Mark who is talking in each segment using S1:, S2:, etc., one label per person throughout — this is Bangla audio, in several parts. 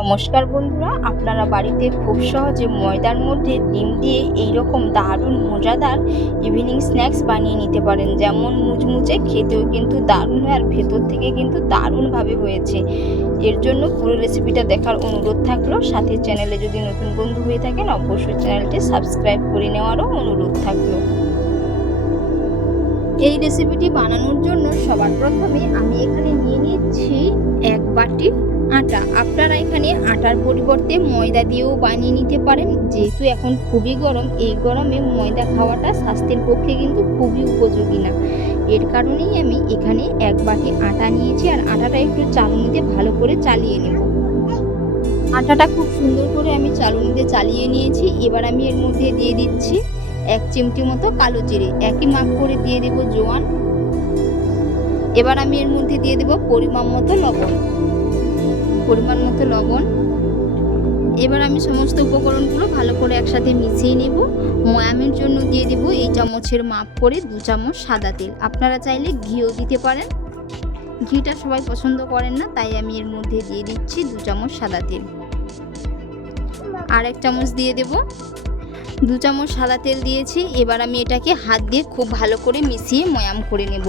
S1: নমস্কার বন্ধুরা, আপনারা বাড়িতে খুব সহজে ময়দার মধ্যে ডিম দিয়ে এই রকম দারুণ মজাদার ইভিনিং স্ন্যাক্স বানিয়ে নিতে পারেন। যেমন মুচমুচে খেতেও কিন্তু দারুণ আর ভেতর থেকে কিন্তু দারুণভাবে হয়েছে। এর জন্য পুরো রেসিপিটা দেখার অনুরোধ থাকল। সাথে চ্যানেলে যদি নতুন বন্ধু হয়ে থাকেন, অবশ্যই চ্যানেলটি সাবস্ক্রাইব করে নেওয়ারও অনুরোধ থাকল। এই রেসিপিটি বানানোর জন্য সবার প্রথমে আমি এখানে নিয়ে নিচ্ছি এক বাটি আটা। আপনারা এখানে আটার পরিবর্তে ময়দা দিয়েও বানিয়ে নিতে পারেন। যেহেতু এখন খুবই গরম, এই গরমে ময়দা খাওয়াটা স্বাস্থ্যের পক্ষে কিন্তু খুবই উপযোগী না। এর কারণেই আমি এখানে এক বাটি আটা নিয়েছি আর আটাটা একটু চালুনিতে ভালো করে চালিয়ে নেব। আটাটা খুব সুন্দর করে আমি চালুনিতে চালিয়ে নিয়েছি। এবার আমি এর মধ্যে দিয়ে দিচ্ছি এক চিমটি মতো কালো জিরে, একই মাপ করে দিয়ে দেব জোয়ান। এবার আমি এর মধ্যে দিয়ে দেব পরিমাণ মতো লবণ। পরিমাণ মতো লবণ। এবার আমি সমস্ত উপকরণগুলো ভালো করে একসাথে মিশিয়ে নেব। ময়ামের জন্য দিয়ে দেব এই চামচের মাপ করে দু চামচ সাদা তেল। আপনারা চাইলে ঘিও দিতে পারেন। ঘিটা সবাই পছন্দ করেন না, তাই আমি এর মধ্যে দিয়ে দিচ্ছি দু চামচ সাদা তেল। আর এক চামচ দিয়ে দেব। দু চামচ সাদা তেল দিয়েছি। এবার আমি এটাকে হাত দিয়ে খুব ভালো করে মিশিয়ে ময়াম করে নেব।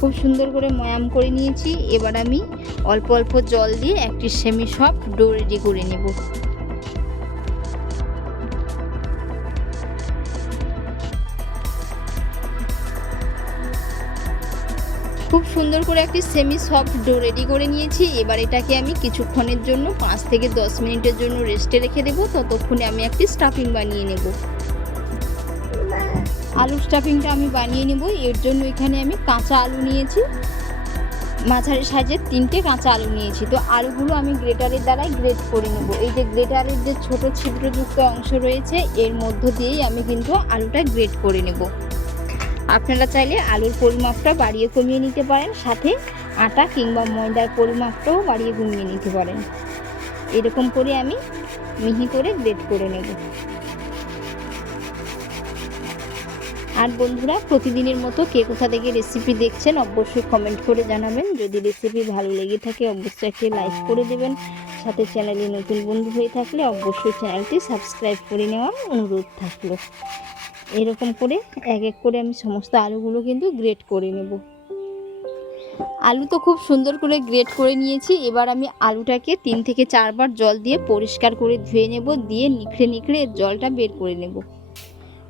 S1: খুব সুন্দর করে ময়াম করে নিয়েছি। এবার আমি অল্প অল্প জল দিয়ে একটি সেমি সফট ডো রেডি করে নেব। খুব সুন্দর করে একটি সেমি সফট ডো রেডি করে নিয়েছি। এবার এটাকে আমি কিছুক্ষণের জন্য পাঁচ থেকে দশ মিনিটের জন্য রেস্টে রেখে দেবো। ততক্ষণে আমি একটি স্টাফিং বানিয়ে নেব। আলু স্টাফিংটা আমি বানিয়ে নেব। এর জন্য এখানে আমি কাঁচা আলু নিয়েছি। মাঝারি সাইজের তিনটে কাঁচা আলু নিয়েছি। তো আলুগুলো আমি গ্রেটারের দ্বারাই গ্রেট করে নেব। এই যে গ্রেটারের যে ছোট ছিদ্রযুক্ত অংশ রয়েছে, এর মধ্য দিয়েই আমি কিন্তু আলুটা গ্রেট করে নেব। আপনারা চাইলে আলুর পরিমাপটা বাড়িয়ে কমিয়ে নিতে পারেন, সাথে আটা কিংবা ময়দার পরিমাপটাও বাড়িয়ে কমিয়ে নিতে পারেন। এরকম করে আমি মিহি করে গ্রেট করে নেব। আর বন্ধুরা, প্রতিদিনের মতো কে কোথা থেকে রেসিপি দেখছেন অবশ্যই কমেন্ট করে জানাবেন। যদি রেসিপি ভালো লেগে থাকে, অবশ্যই একটি লাইক করে দেবেন। সাথে চ্যানেলে নতুন বন্ধু হয়ে থাকলে অবশ্যই চ্যানেলটি সাবস্ক্রাইব করে নেওয়ার অনুরোধ থাকল। এরকম করে এক এক করে আমি সমস্ত আলুগুলো কিন্তু গ্রেট করে নেব। আলু তো খুব সুন্দর করে গ্রেট করে নিয়েছি। এবার আমি আলুটাকে তিন থেকে চারবার জল দিয়ে পরিষ্কার করে ধুয়ে নেব। দিয়ে নিখড়ে নিখড়ে জলটা বের করে নেব।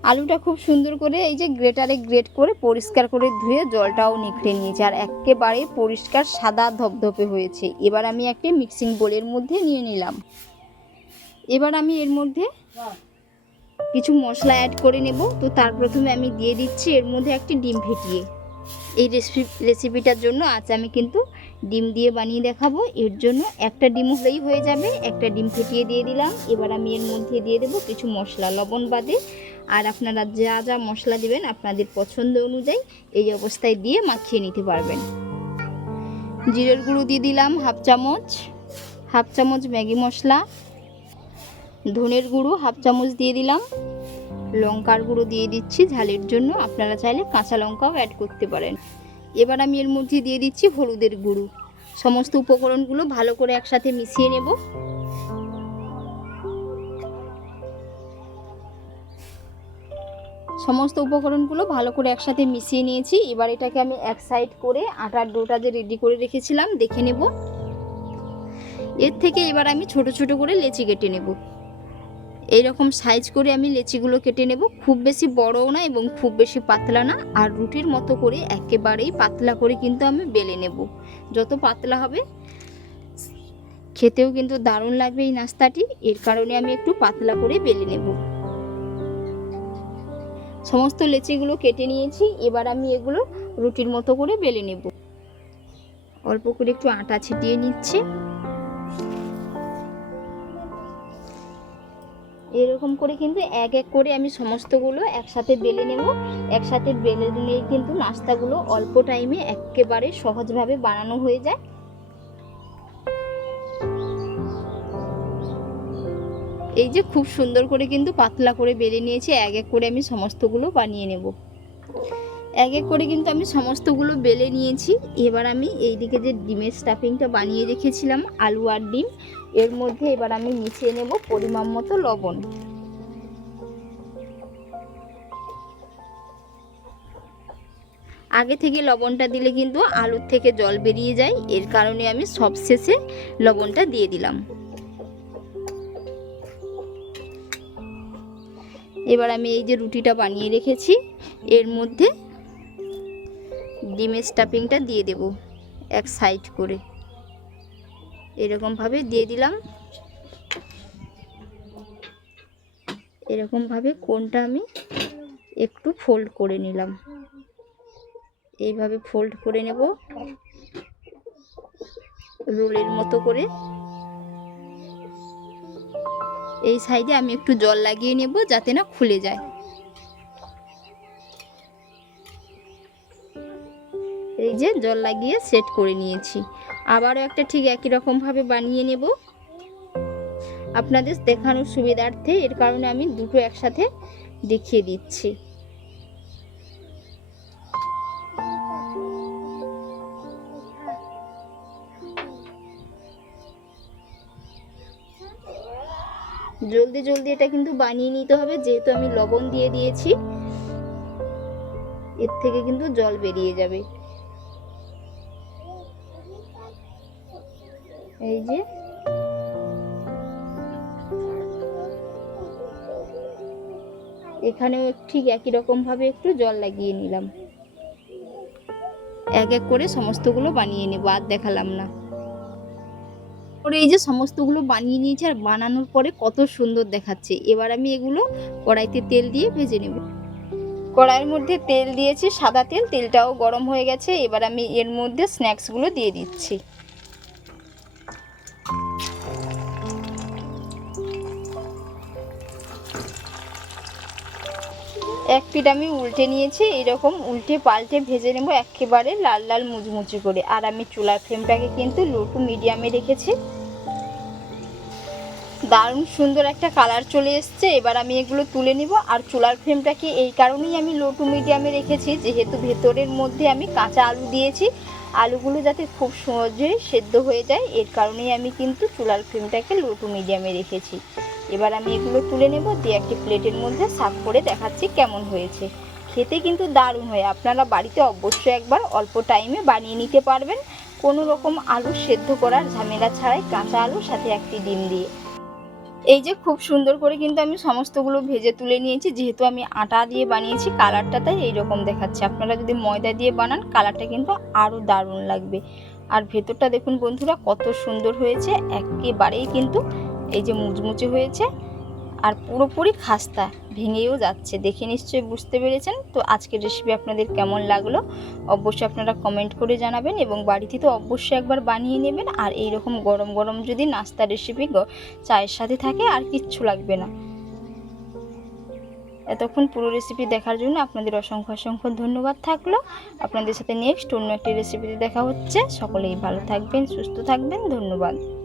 S1: আলুটা খুব সুন্দর করে এই যে গ্রেটারে গ্রেট করে পরিষ্কার করে ধুয়ে জলটাও নিখড়ে নিয়েছি। আর একেবারে পরিষ্কার সাদা ধপধপে হয়েছে। এবার আমি একটি মিক্সিং বোলের মধ্যে নিয়ে নিলাম। এবার আমি এর মধ্যে কিছু মশলা অ্যাড করে নেব। তো তার প্রথমে আমি দিয়ে দিচ্ছি এর মধ্যে একটি ডিম ফেটিয়ে। এই রেসিপি রেসিপিটার জন্য আজ আমি কিন্তু ডিম দিয়ে বানিয়ে দেখাবো। এর জন্য একটা ডিম হলেই হয়ে যাবে। একটা ডিম ফেটিয়ে দিয়ে দিলাম। এবার আমি এর মধ্যে দিয়ে দেবো কিছু মশলা। লবণ বাদে আর আপনারা যা যা মশলা দিবেন আপনাদের পছন্দ অনুযায়ী এই অবস্থায় দিয়ে মাখিয়ে নিতে পারবেন। জিরের গুঁড়ো দিয়ে দিলাম হাফ চামচ হাফ চামচ ম্যাগি মশলা, ধনের গুঁড়ো হাফ চামচ দিয়ে দিলাম। লঙ্কার গুঁড়ো দিয়ে দিচ্ছি, ঝালের জন্য আপনারা চাইলে কাঁচা লঙ্কাও অ্যাড করতে পারেন। এবার আমি এর মধ্যে দিয়ে দিচ্ছি হলুদের গুঁড়ো। সমস্ত উপকরণগুলো ভালো করে একসাথে মিশিয়ে নেব। সমস্ত উপকরণগুলো ভালো করে একসাথে মিশিয়ে নিয়েছি। এবার এটাকে আমি এক সাইড করে আটার ডোটা যে রেডি করে রেখেছিলাম, দেখে নেব। এর থেকে এবার আমি ছোট ছোট করে লেচি কেটে নেব। এইরকম সাইজ করে আমি লেচিগুলো কেটে নেব। খুব বেশি বড়ও না এবং খুব বেশি পাতলা না। আর রুটির মতো করে একেবারেই পাতলা করে কিন্তু আমি বেলে নেব। যত পাতলা হবে, খেতেও কিন্তু দারুণ লাগবে এই নাস্তাটি। এর কারণে আমি একটু পাতলা করে বেলে নেব। সমস্ত লেচিগুলো কেটে নিয়েছি, এবার আমি এগুলো রুটির মতো করে বেলে নেব। অল্প করে একটু আটা ছিটিয়ে নিচ্ছে। এরকম করে কিন্তু এক এক করে আমি সমস্তগুলো একসাথে বেলে নেব। একসাথে বেলে নিলেই কিন্তু নাস্তাগুলো অল্প টাইমে একেবারে সহজভাবে বানানো হয়ে যায়। এই যে খুব সুন্দর করে কিন্তু পাতলা করে বেলে নিয়েছি, এক এক করে আমি সমস্তগুলো বানিয়ে নেব। এক এক করে কিন্তু আমি সমস্তগুলো বেলে নিয়েছি। এবার আমি এইদিকে যে ডিমের স্টাফিংটা বানিয়ে রেখেছিলাম, আলু আর ডিম, এর মধ্যে এবার আমি মিশিয়ে নেব পরিমাণ মতো লবণ। আগে থেকে লবণটা দিলে কিন্তু আলুর থেকে জল বেরিয়ে যায়, এর কারণে আমি সবশেষে লবণটা দিয়ে দিলাম। এবার আমি এই যে রুটিটা বানিয়ে রেখেছি, এর মধ্যে ডিমের স্টাফিংটা দিয়ে দেব এক সাইড করে। এরকমভাবে দিয়ে দিলাম। এরকমভাবে কোনটা আমি একটু ফোল্ড করে নিলাম। এইভাবে ফোল্ড করে নেব। রোলের মতো করে। এই সাইডে আমি একটু জল লাগিয়ে নেব যাতে না খুলে যায়। এই যে জল লাগিয়ে সেট করে নিয়েছি। আবারও একটা ঠিক একই রকমভাবে বানিয়ে নেব। আপনাদের দেখানোর সুবিধার্থে এর কারণে আমি দুটো একসাথে দেখিয়ে দিচ্ছি। জলদি জলদি এটা কিন্তু বানিয়ে নিতে হবে। যেহেতু আমি লবণ দিয়ে দিয়েছি, এর থেকে কিন্তু জল বেরিয়ে যাবে। এই যে, এখানেও ঠিক একই রকম ভাবে একটু জল লাগিয়ে নিলাম। এক এক করে সমস্তগুলো বানিয়ে নেব, আর দেখালাম না। পরে এই যে সমস্তগুলো বানিয়ে নিয়েছি আর বানানোর পরে কত সুন্দর দেখাচ্ছে। এবার আমি এগুলো কড়াইতে তেল দিয়ে ভেজে নেব। কড়াইয়ের মধ্যে তেল দিয়েছি সাদা তেল, তেলটাও গরম হয়ে গেছে। এবার আমি এর মধ্যে স্ন্যাক্সগুলো দিয়ে দিচ্ছি। এক পিঠ আমি উল্টে নিয়েছি এরকম উল্টে পাল্টে ভেজে নেব একেবারে লাল লাল মুচমুচে করে। আর আমি চুলার ফ্লেমটাকে কিন্তু লো টু মিডিয়ামে রেখেছি। দারুণ সুন্দর একটা কালার চলে এসছে, এবার আমি এগুলো তুলে নিব। আর চুলার ফ্লেমটাকে এই কারণেই আমি লো টু মিডিয়ামে রেখেছি, যেহেতু ভেতরের মধ্যে আমি কাঁচা আলু দিয়েছি। আলুগুলো যাতে খুব সহজেই সেদ্ধ হয়ে যায়, এর কারণেই আমি কিন্তু চুলার ফ্লেমটাকে লো টু মিডিয়ামে রেখেছি। এবার আমি এগুলো তুলে নেব, দিয়ে একটি প্লেটের মধ্যে সাফ করে দেখাচ্ছি কেমন হয়েছে। খেতে কিন্তু দারুণ হয়, আপনারা বাড়িতে অবশ্যই একবার অল্প টাইমে বানিয়ে নিতে পারবেন। কোনো রকম আলু সেদ্ধ করার ঝামেলা ছাড়াই কাঁচা আলুর সাথে একটি ডিম দিয়ে। এই যে খুব সুন্দর করে কিন্তু আমি সমস্তগুলো ভেজে তুলে নিয়েছি, যেহেতু আমি আটা দিয়ে বানিয়েছি, কালারটা তাই এইরকম দেখাচ্ছে। আপনারা যদি ময়দা দিয়ে বানান, কালারটা কিন্তু আরও দারুণ লাগবে। আর ভেতরটা দেখুন বন্ধুরা, কত সুন্দর হয়েছে, একেবারেই কিন্তু এই যে মুচমুচে হয়েছে আর পুরোপুরি খাস্তা ভেঙেও যাচ্ছে। দেখে নিশ্চয়ই বুঝতে পেরেছেন? তো আজকের রেসিপি আপনাদের কেমন লাগল? অবশ্যই আপনারা কমেন্ট করে জানাবেন এবং বাড়িতে তো অবশ্যই একবার বানিয়ে নেবেন। আর এই রকম গরম গরম যদি নাস্তার রেসিপি চায়ের সাথে থাকে, আর কিচ্ছু লাগবে না। এতক্ষণ পুরো রেসিপি দেখার জন্য আপনাদের অসংখ্য অসংখ্য ধন্যবাদ থাকল। আপনাদের সাথে নেক্সট অন্য একটি রেসিপিতে দেখা হচ্ছে। সকলেই ভালো থাকবেন, সুস্থ থাকবেন। ধন্যবাদ।